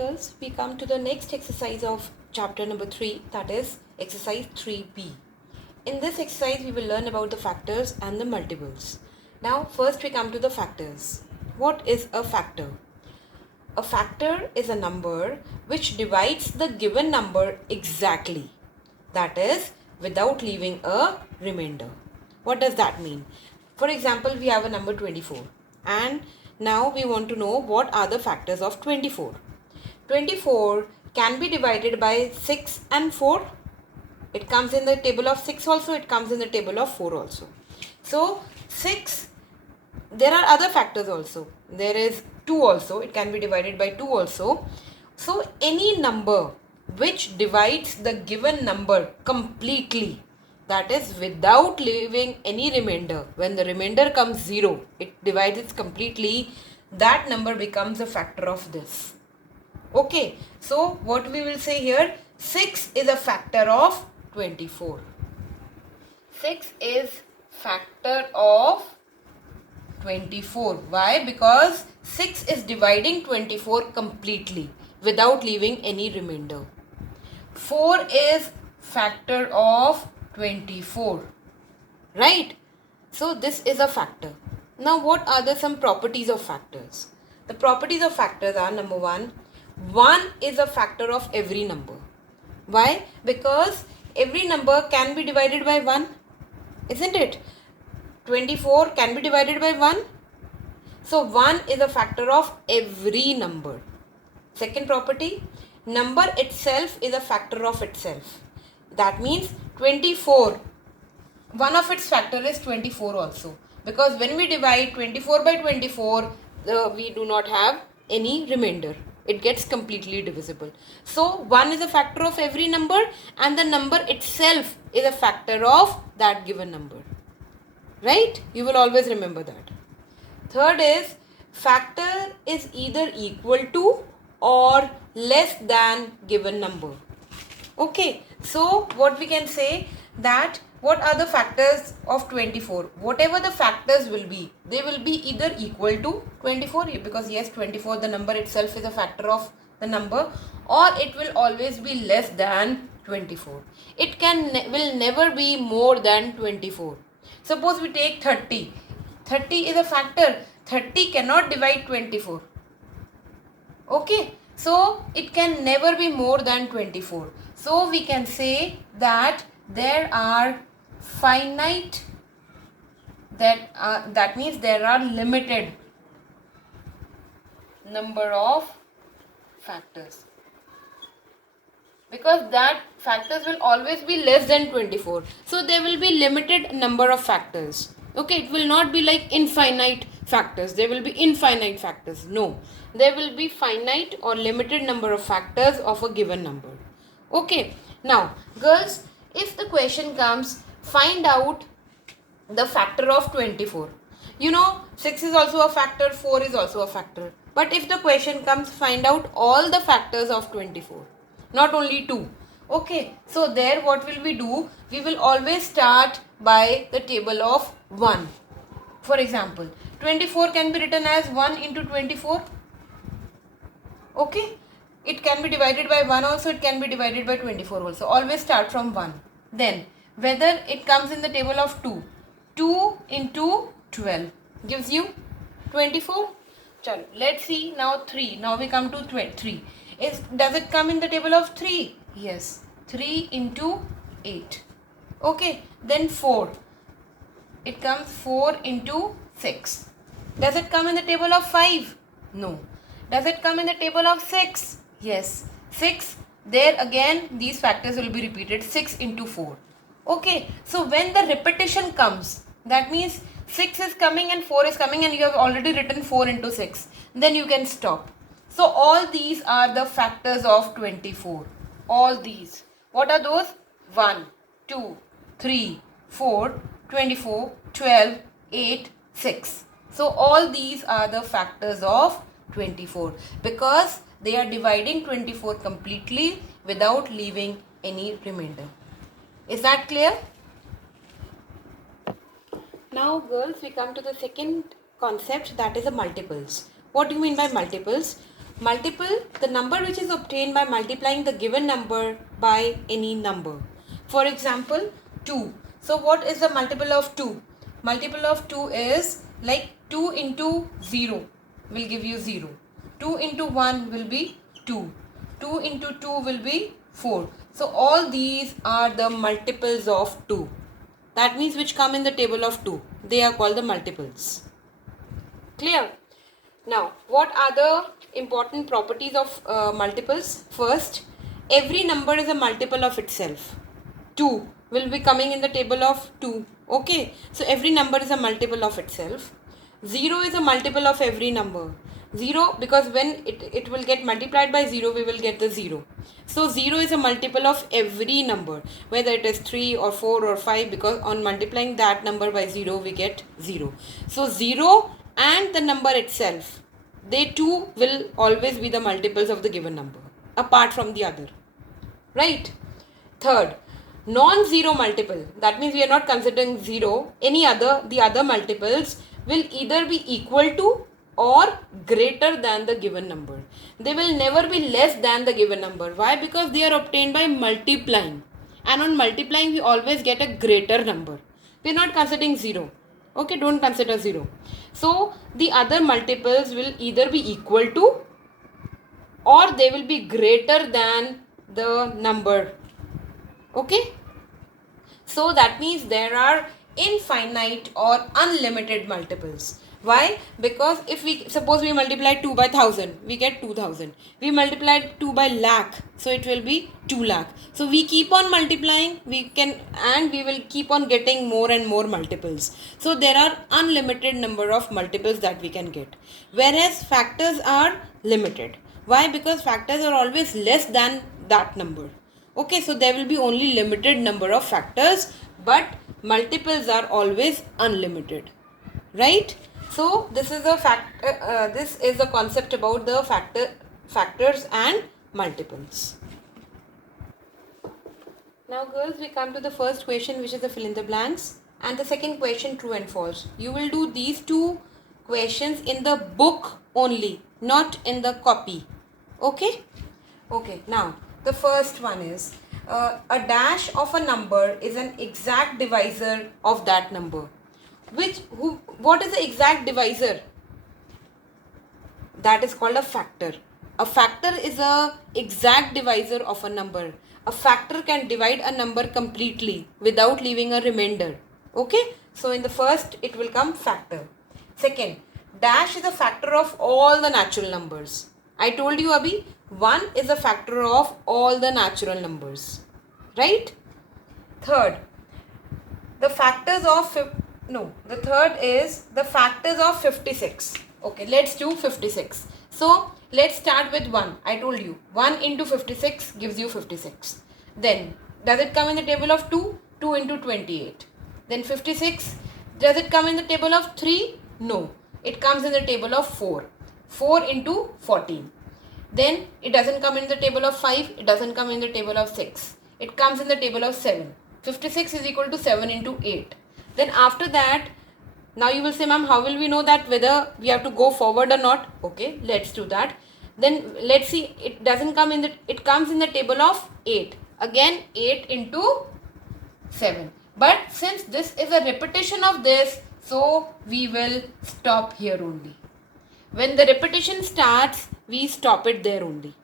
girls, we come to the next exercise of chapter number 3, that is exercise 3b. In this exercise, we will learn about the factors and the multiples. Now, first we come to the factors. What is a factor? A factor is a number which divides the given number exactly. That is, without leaving a remainder. What does that mean? For example, we have a number 24 and now we want to know what are the factors of 24. 24 can be divided by 6 and 4. It comes in the table of 6 also, it comes in the table of 4 also. So 6, there are other factors also. There is 2 also, it can be divided by 2 also. So any number which divides the given number completely, that is without leaving any remainder, when the remainder comes 0, it divides it completely, that number becomes a factor of this. Okay, so what we will say here, 6 is a factor of 24. 6 is factor of 24. Why? Because 6 is dividing 24 completely without leaving any remainder. 4 is factor of 24. Right? So this is a factor. Now what are some properties of factors? The properties of factors are, number 1 is a factor of every number. Why? Because every number can be divided by 1, isn't it? 24 can be divided by 1. So 1 is a factor of every number. Second property, number itself is a factor of itself. That means 24, one of its factor is 24 also. Because when we divide 24 by 24, we do not have any remainder. It gets completely divisible. So 1 is a factor of every number and the number itself is a factor of that given number. Right? You will always remember that. Third is, factor is either equal to or less than given number. Okay, so what we can say that what are the factors of 24? Whatever the factors will be, they will be either equal to 24, because yes, 24, the number itself is a factor of the number, or it will always be less than 24. It will never be more than 24. Suppose we take 30. 30 is a factor. 30 cannot divide 24. Okay, so it can never be more than 24. So we can say that there are finite, that means there are limited number of factors, because that factors will always be less than 24. So there will be limited number of factors. Okay, it will not be like infinite factors. There will be infinite factors. No, there will be finite or limited number of factors of a given number. Okay, now girls, if the question comes, find out the factor of 24. You know, 6 is also a factor, 4 is also a factor. But if the question comes, find out all the factors of 24, not only 2. Okay, so there what will we do? We will always start by the table of 1. For example, 24 can be written as 1 into 24. Okay, it can be divided by 1 also, it can be divided by 24 also. Always start from 1. Then, whether it comes in the table of 2. 2 into 12 gives you 24. Chalo, let's see now 3. Now we come to 3. Does it come in the table of 3? Yes. 3 into 8. Okay. Then 4. It comes 4 into 6. Does it come in the table of 5? No. Does it come in the table of 6? Yes. 6. There again these factors will be repeated. 6 into 4. Okay. So when the repetition comes, that means 6 is coming and 4 is coming and you have already written 4 into 6. Then you can stop. So all these are the factors of 24. All these. What are those? 1, 2, 3, 4, 24, 12, 8, 6. So all these are the factors of 24 because they are dividing 24 completely without leaving any remainder. Is that clear? Now girls, we come to the second concept, that is the multiples. What do you mean by multiples? Multiple, the number which is obtained by multiplying the given number by any number. For example, 2. So what is the multiple of 2? Multiple of 2 is like 2 into 0 will give you 0. 2 into 1 will be 2. 2 into 2 will be 4. So all these are the multiples of 2. That means which come in the table of 2. They are called the multiples. Clear? Now, what are the important properties of multiples? First, every number is a multiple of itself. 2 will be coming in the table of 2. Okay, so every number is a multiple of itself. 0 is a multiple of every number. 0, because when it will get multiplied by 0, we will get the 0. So 0 is a multiple of every number, whether it is 3 or 4 or 5, because on multiplying that number by 0, we get 0. So 0 and the number itself, they too will always be the multiples of the given number, apart from the other. Right? Third, non-zero multiple. That means we are not considering 0. The other multiples will either be equal to or greater than the given number. They will never be less than the given number. Why? Because they are obtained by multiplying. And on multiplying, we always get a greater number. We are not considering 0. Okay, don't consider 0. So, the other multiples will either be equal to or they will be greater than the number. Okay, so that means there are infinite or unlimited multiples. Why? Because if we suppose we multiply 2 by 1000, we get 2000. We multiply 2 by lakh, so it will be 2 lakh. So we keep on multiplying, we will keep on getting more and more multiples. So there are unlimited number of multiples that we can get, whereas factors are limited. Why? Because factors are always less than that number. Okay, so there will be only limited number of factors, but multiples are always unlimited, right? So this is a concept about the factors and multiples. Now girls, we come to the first question, which is the fill in the blanks, and the second question, true and false. You will do these two questions in the book only, not in the copy. Okay? Okay, now the first one is a dash of a number is an exact divisor of that number. What is the exact divisor? That is called a factor. A factor is a exact divisor of a number. A factor can divide a number completely without leaving a remainder. Okay? So in the first it will come factor. Second, dash is a factor of all the natural numbers. I told you Abhi, 1 is a factor of all the natural numbers. Right? Third, the factors of the third is the factors of 56. Okay, let's do 56. So, let's start with 1. I told you, 1 into 56 gives you 56. Then, does it come in the table of 2? 2 into 28. Then 56, does it come in the table of 3? No, it comes in the table of 4. 4 into 14. Then, it doesn't come in the table of 5, it doesn't come in the table of 6. It comes in the table of 7. 56 is equal to 7 into 8. Then after that, now you will say, ma'am, how will we know that whether we have to go forward or not? Okay, let's do that. Then let's see, it comes in the table of 8. Again, 8 into 7. But since this is a repetition of this, so we will stop here only. When the repetition starts, we stop it there only.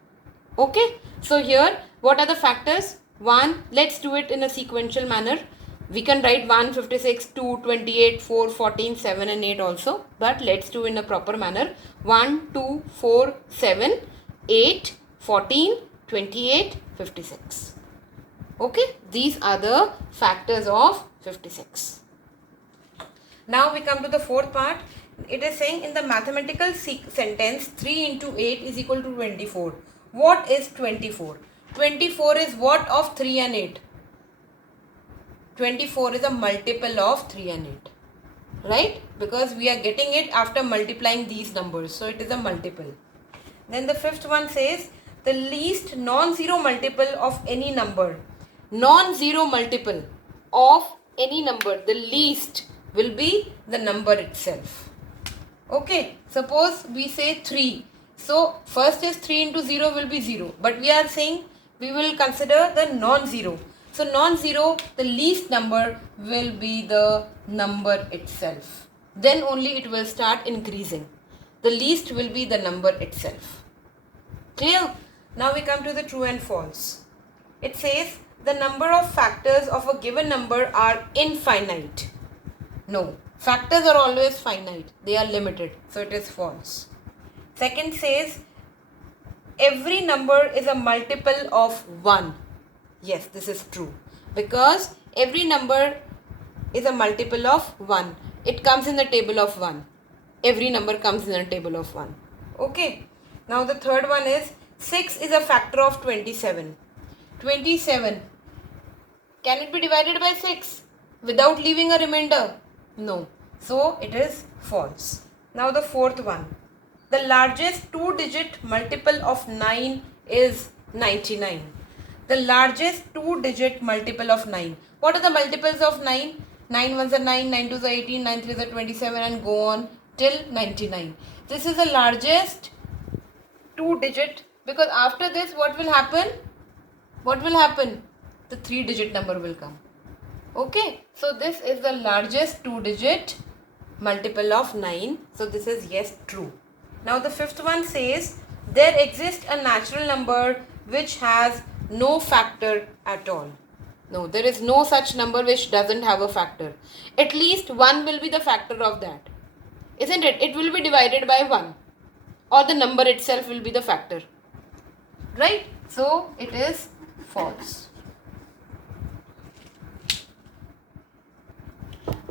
Okay, so here, what are the factors? 1, let's do it in a sequential manner. We can write 1, 56, 2, 28, 4, 14, 7 and 8 also. But let's do in a proper manner. 1, 2, 4, 7, 8, 14, 28, 56. Okay, these are the factors of 56. Now we come to the fourth part. It is saying in the mathematical sentence 3 into 8 is equal to 24. What is 24? 24 is what of 3 and 8? 24 is a multiple of 3 and 8. Right? Because we are getting it after multiplying these numbers. So it is a multiple. Then the fifth one says the least non-zero multiple of any number. Non-zero multiple of any number. The least will be the number itself. Okay. Suppose we say 3. So first is 3 into 0 will be 0. But we are saying we will consider the non-zero. So non-zero, the least number will be the number itself. Then only it will start increasing. The least will be the number itself. Clear? Now we come to the true and false. It says the number of factors of a given number are infinite. No, factors are always finite. They are limited. So it is false. Second says every number is a multiple of 1. Yes, this is true. Because every number is a multiple of 1. It comes in the table of 1. Every number comes in a table of 1. Okay. Now the third one is 6 is a factor of 27. 27. Can it be divided by 6 without leaving a remainder? No. So it is false. Now the fourth one. The largest two-digit multiple of 9 is 99. The largest two-digit multiple of 9. What are the multiples of 9? 9 ones are 9, 9 twos are 18, 9 threes are 27 and go on till 99. This is the largest two-digit because after this what will happen? What will happen? The three-digit number will come. Okay. So this is the largest two-digit multiple of 9. So this is yes, true. Now the fifth one says there exists a natural number which has no factor at all. No, there is no such number which doesn't have a factor. At least 1 will be the factor of that. Isn't it? It will be divided by 1. Or the number itself will be the factor. Right? So it is false.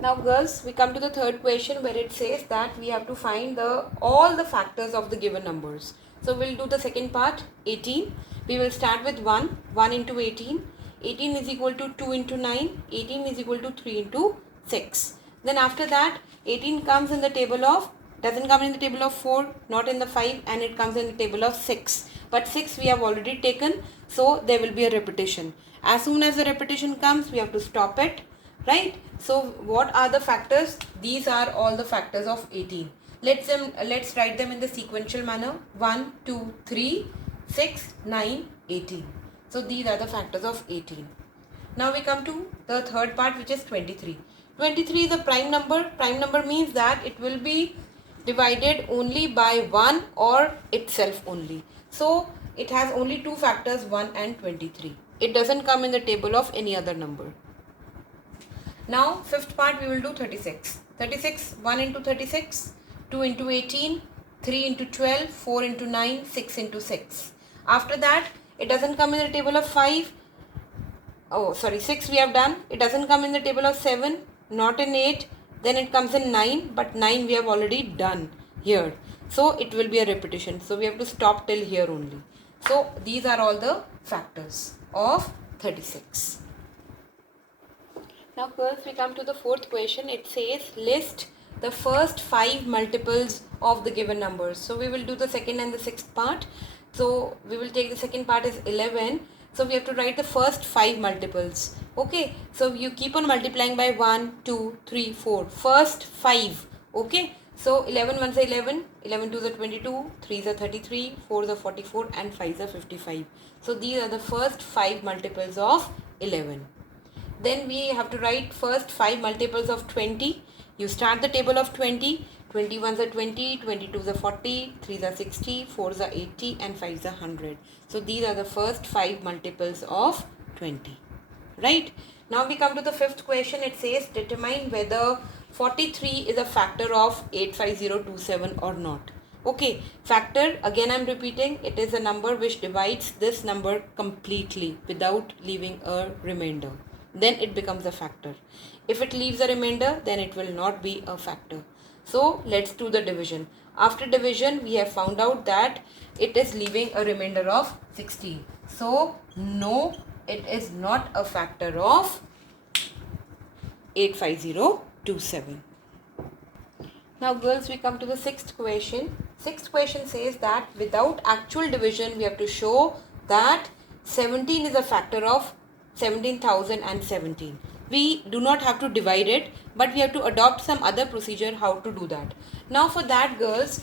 Now girls, we come to the third question where it says that we have to find all the factors of the given numbers. So we'll do the second part, 18. We will start with 1. 1 into 18. 18 is equal to 2 into 9. 18 is equal to 3 into 6. Then after that, 18 comes in the table of, doesn't come in the table of 4, not in the 5, and it comes in the table of 6. But 6 we have already taken, so there will be a repetition. As soon as the repetition comes, we have to stop it. Right? So what are the factors? These are all the factors of 18. Let's write them in the sequential manner. 1, 2, 3, 6, 9, 18. So these are the factors of 18. Now we come to the third part, which is 23. 23 is a prime number. Prime number means that it will be divided only by 1 or itself only. So it has only two factors, 1 and 23. It doesn't come in the table of any other number. Now fifth part we will do 36. 36, 1 into 36, 2 into 18, 3 into 12, 4 into 9, 6 into 6. After that it doesn't come in the table of 5. 6 we have done. It doesn't come in the table of 7, not in 8. Then it comes in 9, but 9 we have already done here. So it will be a repetition. So we have to stop till here only. So these are all the factors of 36. Now first we come to the fourth question. It says list the first 5 multiples of the given numbers. So we will do the second and the sixth part. So we will take the second part is 11. So we have to write the first 5 multiples. Okay. So you keep on multiplying by 1, 2, 3, 4. First 5. Okay. So 11 ones are 11, 11 twos are 22, 3s are 33, 4s are 44 and 5s are 55. So these are the first 5 multiples of 11. Then we have to write first 5 multiples of 20. You start the table of 20. 21s are 20, 22s are 40, 3s are 60, 4s are 80 and 5s are 100. So these are the first 5 multiples of 20. Right? Now we come to the fifth question. It says determine whether 43 is a factor of 85027 or not. Okay, factor, again I am repeating, it is a number which divides this number completely without leaving a remainder. Then it becomes a factor. If it leaves a remainder, then it will not be a factor. So let's do the division. After division, we have found out that it is leaving a remainder of 16. So no, it is not a factor of 85027. Now girls, we come to the sixth question. Sixth question says that without actual division, we have to show that 17 is a factor of 17,017. We do not have to divide it, but we have to adopt some other procedure how to do that. Now for that girls,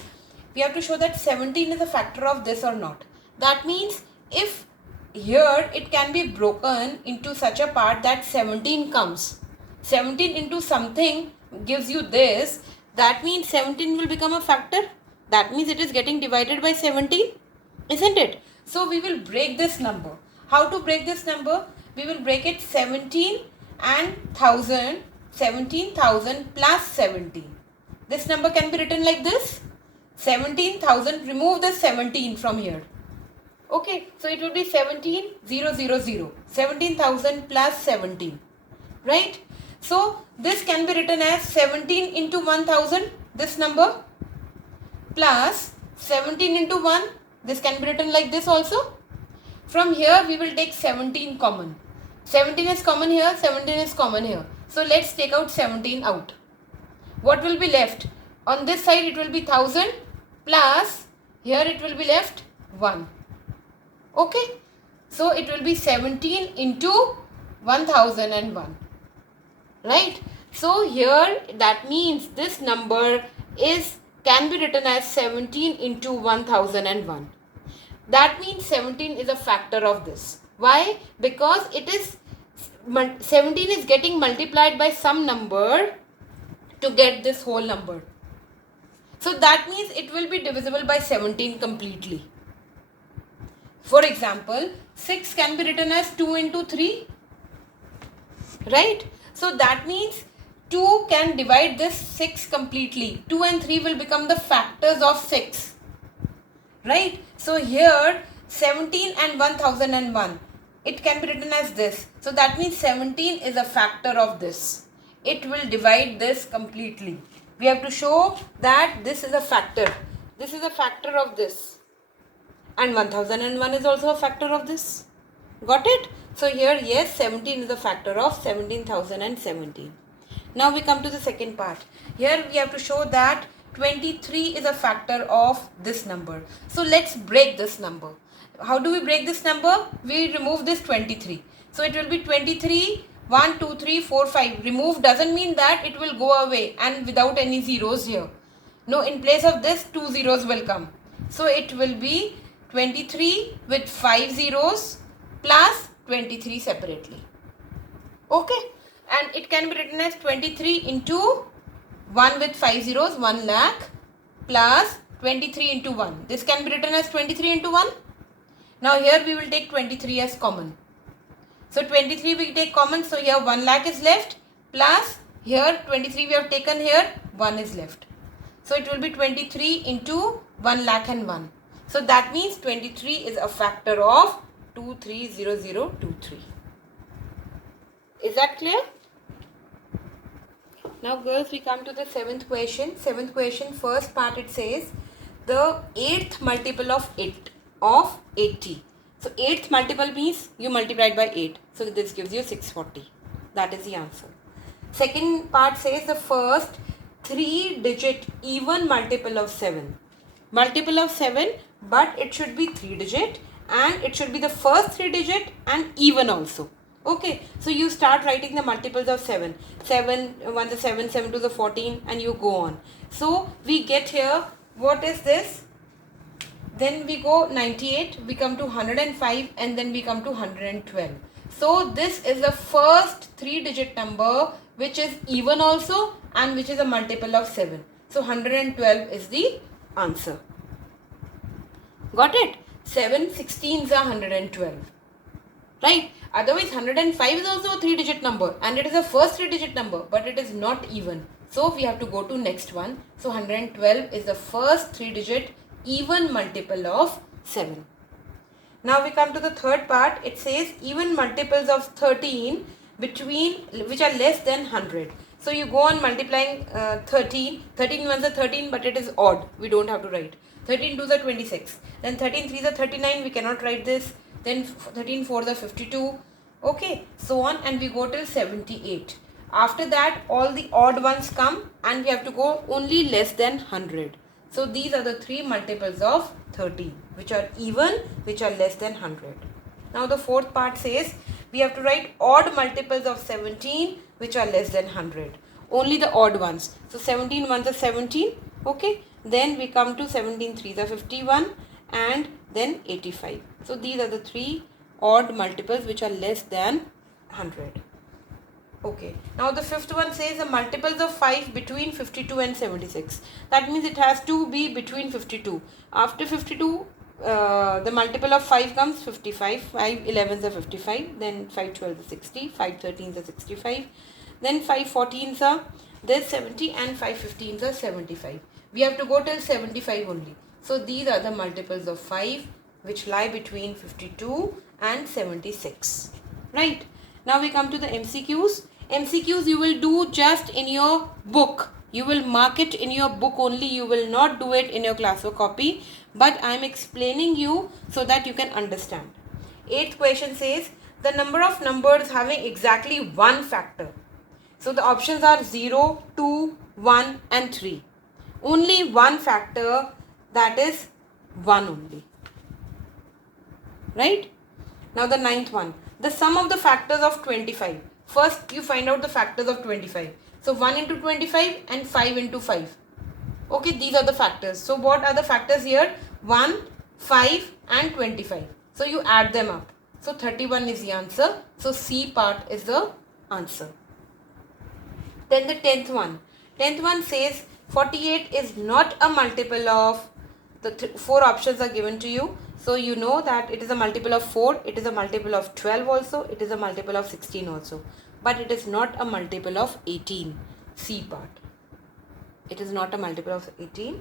we have to show that 17 is a factor of this or not. That means if here it can be broken into such a part that 17 comes. 17 into something gives you this. That means 17 will become a factor. That means it is getting divided by 17, isn't it? So we will break this number. How to break this number? We will break it 17 and 1000. 17,000 plus 17. This number can be written like this. 17,000, remove the 17 from here. Okay, so it will be 17,000. 17,000 plus 17. Right? So this can be written as 17 into 1000, this number, plus 17 into 1. This can be written like this also. From here we will take 17 common. 17 is common here, 17 is common here. So let's take out 17 out. What will be left? On this side it will be 1000 plus here it will be left 1. Okay. So it will be 17 into 1001. Right. So here that means this number can be written as 17 into 1001. That means 17 is a factor of this. Why? Because it is 17 is getting multiplied by some number to get this whole number. So that means it will be divisible by 17 completely. For example, 6 can be written as 2 into 3. Right? So that means 2 can divide this 6 completely. 2 and 3 will become the factors of 6. Right? So here 17 and 1001. It can be written as this. So that means 17 is a factor of this. It will divide this completely. We have to show that this is a factor. This is a factor of this. And 1001 is also a factor of this. Got it? So here, yes, 17 is a factor of 17,017. Now we come to the second part. Here we have to show that 23 is a factor of this number. So let's break this number. How do we break this number? We remove this 23. So it will be 23, 1, 2, 3, 4, 5. Remove doesn't mean that it will go away and without any zeros here. No, in place of this, 2 zeros will come. So it will be 23 with 5 zeros plus 23 separately. Okay. And it can be written as 23 into 1 with 5 zeros, 1 lakh, plus 23 into 1. This can be written as 23 into 1. Now here we will take 23 as common. So 23 we take common. So here 1 lakh is left, plus here 23 we have taken here, 1 is left. So it will be 23 into 1 lakh and 1. So that means 23 is a factor of 230023. Is that clear? Now girls, we come to the seventh question. Seventh question, first part, it says the 8th multiple of 80. So 8th multiple means you multiplied by 8. So this gives you 640. That is the answer. Second part says the first 3-digit even multiple of 7. Multiple of 7, but it should be 3-digit and it should be the first 3-digit and even also. Okay, so you start writing the multiples of 7. 7, 1 to 7, 7 to the 14 and you go on. So we get here, what is this? Then we go 98, we come to 105 and then we come to 112. So this is the first 3-digit number which is even also and which is a multiple of 7. So 112 is the answer. Got it? 7 16s are 112. Right? Otherwise 105 is also a 3-digit number and it is a first 3-digit number, but it is not even. So we have to go to next one. So 112 is the first 3-digit even multiple of 7. Now we come to the third part. It says even multiples of 13 which are less than 100. So you go on multiplying 13. 13 ones are 13, but it is odd. We don't have to write. 13 2s are 26. Then 13 3s are 39. We cannot write this. Then 13 4s are 52. Okay, so on, and we go till 78. After that, all the odd ones come and we have to go only less than 100. So these are the 3 multiples of 13, which are even, which are less than 100. Now the fourth part says we have to write odd multiples of 17, which are less than 100. Only the odd ones. So 17 ones are 17. Okay. then we come to 17 3s are 51, and then 85. So these are the three odd multiples which are less than 100. Okay, now the fifth one says the multiples of 5 between 52 and 76. That means it has to be between 52. After 52, the multiple of 5 comes 55. 5 11s are 55, then 5 12s are 60, 5 13s are 65, then 5 14s are this 70, and 5 15s are 75. We have to go till 75 only. So these are the multiples of 5 which lie between 52 and 76. Right? Now we come to the MCQs. MCQs you will do just in your book. You will mark it in your book only. You will not do it in your classwork copy. But I am explaining you so that you can understand. 8th question says the number of numbers having exactly one factor. So the options are 0, 2, 1 and 3. Only one factor, that is 1 only. Right? Now the 9th one. The sum of the factors of 25. First you find out the factors of 25. So 1 into 25 and 5 into 5. Okay, these are the factors. So what are the factors here? 1, 5 and 25. So you add them up. So 31 is the answer. So C part is the answer. Then the 10th one. 10th one says 48 is not a multiple of, the 4 options are given to you. So you know that it is a multiple of 4, it is a multiple of 12 also, it is a multiple of 16 also. But it is not a multiple of 18, C part. It is not a multiple of 18.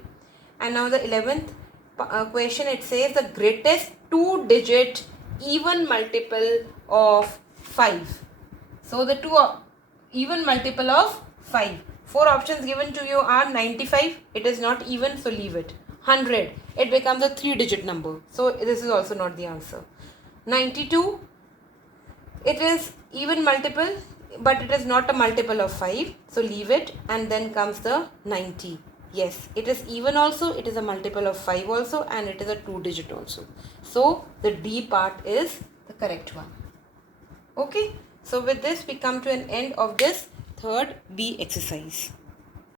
And now the 11th question, it says the greatest 2-digit even multiple of 5. So the even multiple of 5. 4 options given to you are 95, it is not even, so leave it. 100, it becomes a 3-digit number, so this is also not the answer. 92, it is even multiple, but it is not a multiple of 5, so leave it. And then comes the 90. Yes, it is even also, it is a multiple of 5 also, and it is a 2-digit also. So the D part is the correct one. Okay, so with this we come to an end of this third B exercise.